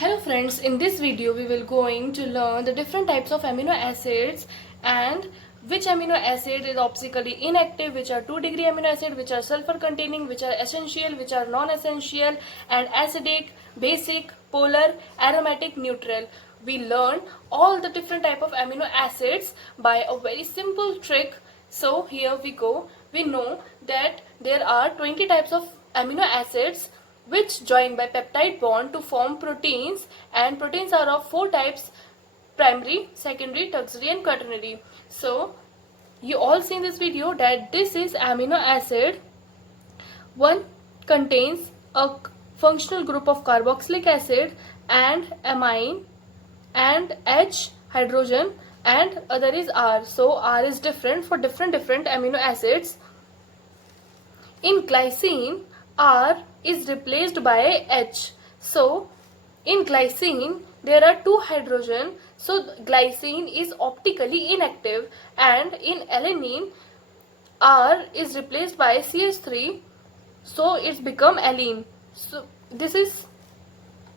Hello friends, in this video we will going to learn the different types of amino acids and which amino acid is optically inactive, which are 2-degree amino acid, which are sulfur containing, which are essential, which are non-essential, and acidic, basic, polar, aromatic, neutral. We learn all the different type of amino acids by a very simple trick. So here we go. We know that there are 20 types of amino acids which join by peptide bond to form proteins, and proteins are of 4 types: primary, secondary, tertiary and quaternary. So you all see in this video that this is amino acid. One contains a functional group of carboxylic acid and amine and H hydrogen, and other is R. So R is different for different amino acids. In glycine, R is replaced by H. So in glycine there are 2 hydrogen, so glycine is optically inactive, and in alanine R is replaced by CH3, so it's become allene. So this is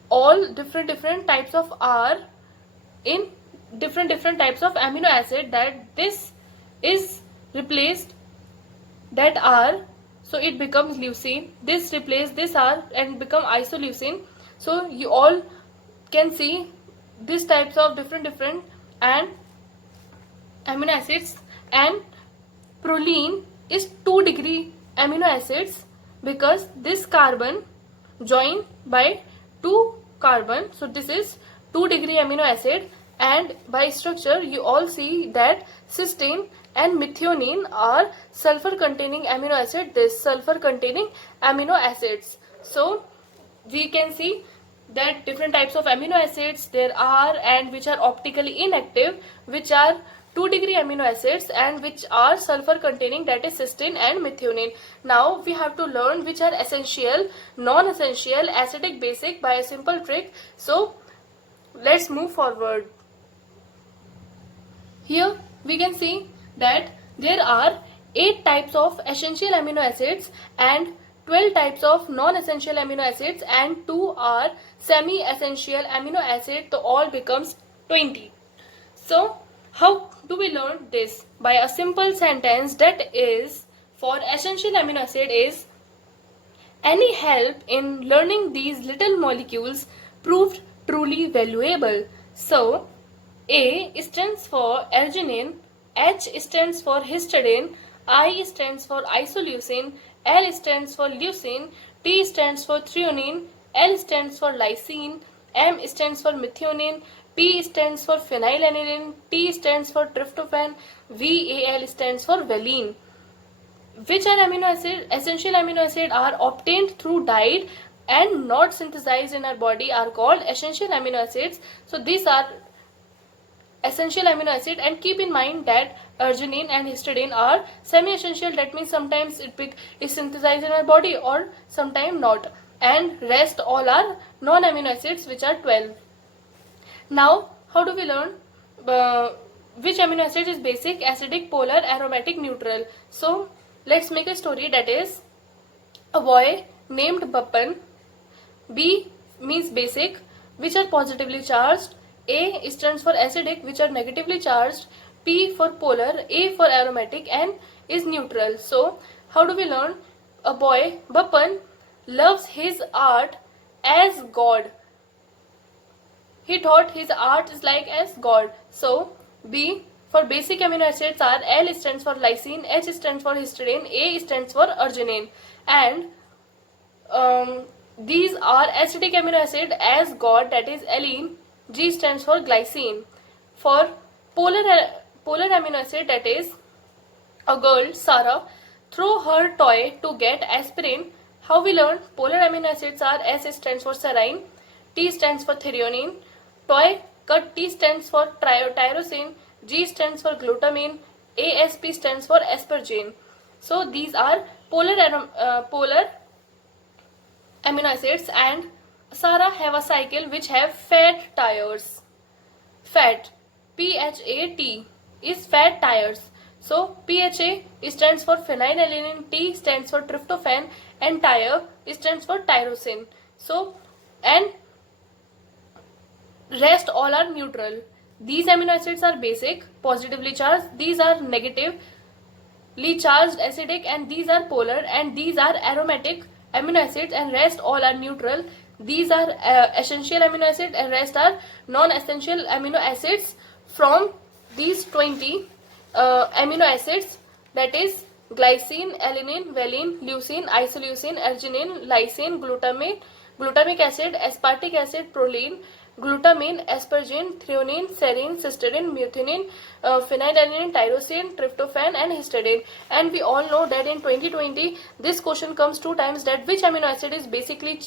all different types of R in different types of amino acid, that this is replaced that R, so it becomes leucine. This replace this R and become isoleucine. So you all can see these types of different and amino acids. And proline is 2-degree amino acids because this carbon join by 2 carbon, so this is 2-degree amino acid. And by structure you all see that cysteine and methionine are sulfur containing amino acid, this sulfur containing amino acids. So we can see that different types of amino acids there are, and which are optically inactive, which are 2-degree amino acids, and which are sulfur containing, that is cysteine and methionine. Now we have to learn which are essential, non-essential, acidic, basic by a simple trick. So let's move forward. Here we can see that there are 8 types of essential amino acids and 12 types of non-essential amino acids, and 2 are semi-essential amino acids, so all becomes 20. So how do we learn this? By a simple sentence, that is, for essential amino acid is, any help in learning these little molecules proved truly valuable. So A stands for arginine, H stands for histidine, I stands for isoleucine, L stands for leucine, T stands for threonine, L stands for lysine, M stands for methionine, P stands for phenylalanine, T stands for tryptophan, VAL stands for valine. Which are amino acid? Essential amino acid are obtained through diet and not synthesized in our body are called essential amino acids. So these are essential amino acid, and keep in mind that arginine and histidine are semi-essential, that means sometimes it is synthesized in our body or sometimes not, and rest all are non-amino acids, which are 12. Now how do we learn which amino acid is basic, acidic, polar, aromatic, neutral? So let's make a story, that is, a boy named Bappan. B means basic, which are positively charged. A stands for acidic, which are negatively charged. P for polar, A for aromatic, and is neutral. So how do we learn? A boy, Bappan, loves his art as God. He thought his art is like as God. So B for basic amino acids are, L stands for lysine, H stands for histidine, A stands for arginine, and these are acidic amino acid as God, that is allene. G stands for glycine. For polar amino acid, that is, a girl, Sarah, throw her toy to get aspirin. How we learn? Polar amino acids are, S stands for serine, T stands for threonine, toy cut, T stands for tyrosine, G stands for glutamine, ASP stands for asparagine. So these are polar amino acids. And Sarah have a cycle which have fat tires. Fat, PHAT, is fat tires. So PHA stands for phenylalanine, T stands for tryptophan, and tire stands for tyrosine. So and rest all are neutral. These amino acids are basic, positively charged, these are negatively charged, acidic, and these are polar, and these are aromatic amino acids, and rest all are neutral. These are essential amino acids, and rest are non-essential amino acids. From these 20 amino acids, that is glycine, alanine, valine, leucine, isoleucine, arginine, lysine, glutamic acid, aspartic acid, proline, glutamine, asparagine, threonine, serine, cysteine, methionine, phenylalanine, tyrosine, tryptophan, and histidine. And we all know that in 2020 this question comes 2 times, that which amino acid is basically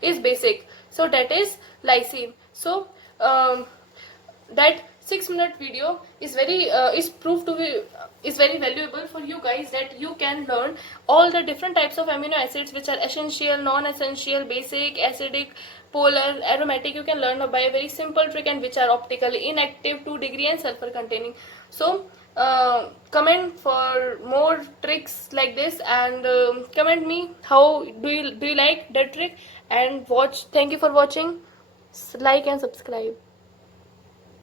is basic. So that is lysine. So that 6-minute video is proved to be is very valuable for you guys, that you can learn all the different types of amino acids which are essential, non-essential, basic, acidic, polar, aromatic. You can learn by a very simple trick, and which are optically inactive, 2 degree, and sulfur containing. So comment for more tricks like this, and comment me how do you like that trick, and watch. Thank you for watching. Like and subscribe.